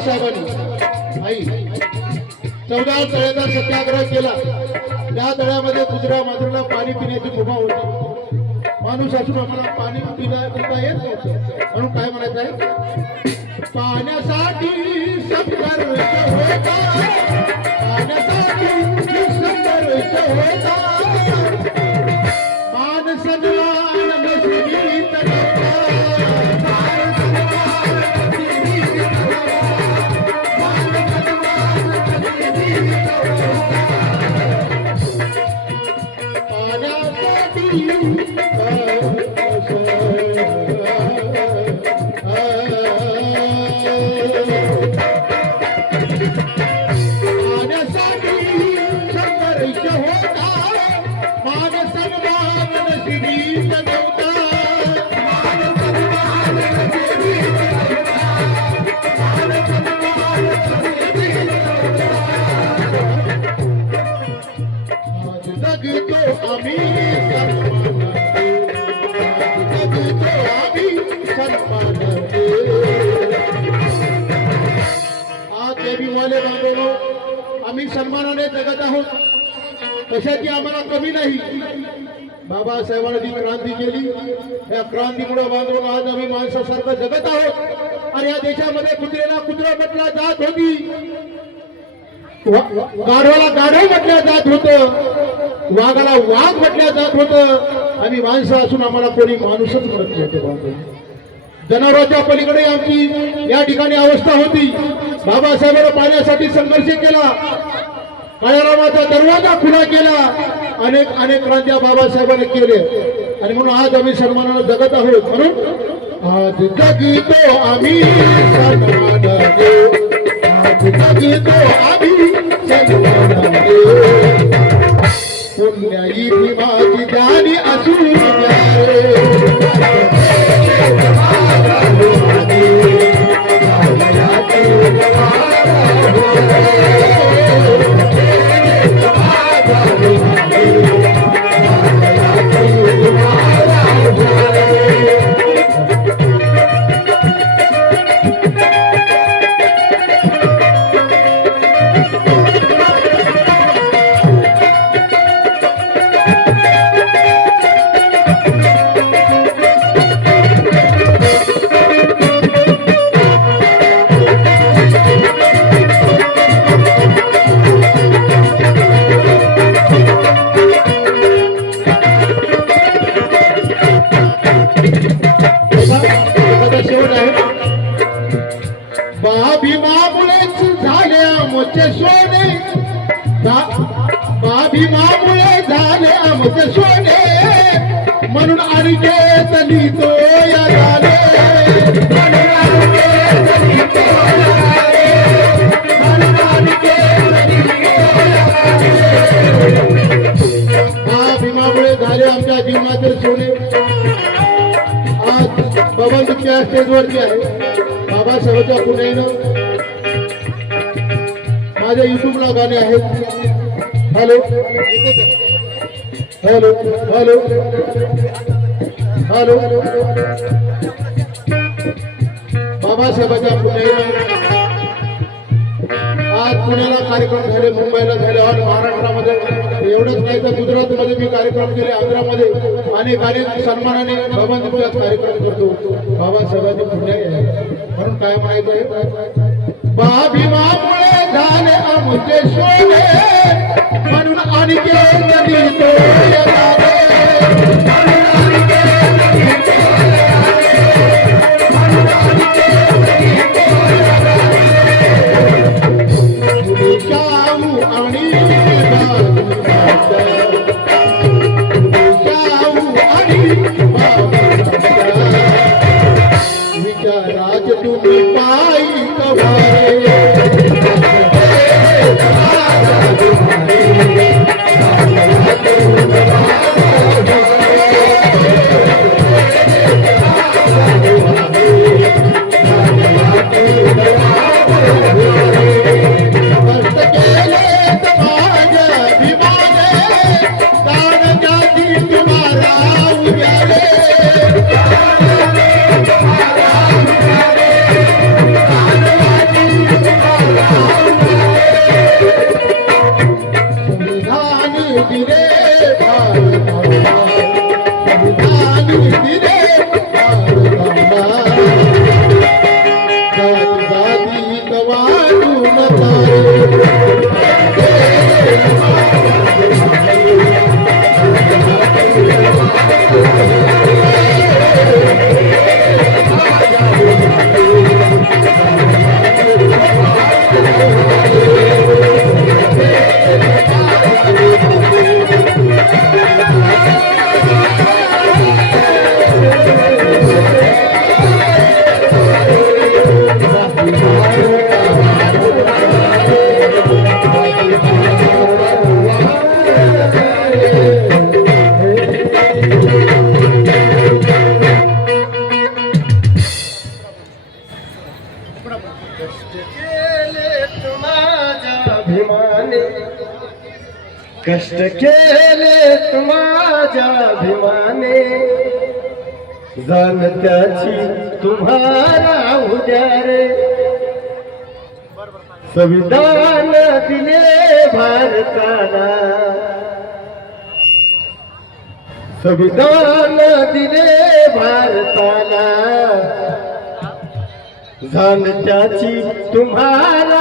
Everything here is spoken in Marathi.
बाबासाहेबांनी आई 14 तळ्याचा सत्याग्रह केला. त्या तळ्यामध्ये गुजरा मांजरीला पाणी पिण्याची मुभा होती. माणूस असून आम्हाला पाणी पिता येत नव्हतं म्हणून काय म्हणायचं आहे, पाण्यासाठी संघर्ष होता, पाण्यासाठी संघर्ष होता, मान सन्मान नसलीत नव्हता, मान सन्मान नसलीत नव्हता, मान सन्मान नसलीत नव्हता, पाण्यासाठी आम्ही सन्मानाने जगत आहोत. कशाची आम्हाला कमी नाही. बाबासाहेबांनी जी क्रांती केली या क्रांतीमुळे बांधून आज आम्ही माणसासारखं जगत आहोत. आणि या देशामध्ये कुत्र्याला कुत्रा म्हटला जात होती, गाढवाला गाढव म्हटलं जात होतं, वाघाला वाघ म्हटलं जात होतं. आम्ही माणसं असून आम्हाला कोणी माणूसच म्हणत नव्हतं. जनावरांच्या पलीकडे आमची या ठिकाणी अवस्था होती. बाबासाहेबांनी पाण्यासाठी संघर्ष केला, काळारामाचा दरवाजा खुला केला, अनेक क्रांत्या बाबासाहेबांनी केले. आणि म्हणून आज आम्ही सन्मानाने जगत आहोत. म्हणून आज जगतो आम्ही सन्मान देऊ, आज जगतो आम्ही सन्मान देऊ, पुण्याई भीमाची जाणी असून भीमामुळे झाले आमचे सोने, म्हणून अनिकेत लिहितो या गाणे, म्हणून अनिकेत लिहितो या गाणे, म्हणून अनिकेत लिहितो या गाणे. भीमामुळे झाले आमच्या जीवनाचे सोने. आज बाबा तुमच्या स्टेजवरती आहे. बाबासाहेबांच्या पुण्याईनं माझ्या युट्यूबला गाणे आहेत. Hello hello hello hello. बाबासाहेबांच्या पुण्याईनं आज पुण्याला कार्यक्रम झाले, मुंबईला झाले, आज महाराष्ट्रामध्ये एवढंच नाही तर गुजरातमध्ये मी कार्यक्रम केले, आंध्रामध्ये अनेक सन्मानाने बाबांचा कार्यक्रम करतो. बाबासाहेबांची पुण्याई आहे. म्हणून काय म्हणायचं आहे, भीमामुळे झाले आमचे सोने, म्हणून अनिकेत लिहितो या गाणे, म्हणून अनिकेत लिहितो या गाणे, म्हणून अनिकेत लिहितो या गाणे. शाहू आणि शाहू आणि विचारात तुम्ही पायी कवारे, कष्ट केले माझ्या अभिमाने, कष्ट केले माझ्या अभिमाने, जाण त्याची तुम्हाला उद्या रे. संविधान दिले भारताला, संविधान दिले भारताला, जाण त्याची तुम्हाला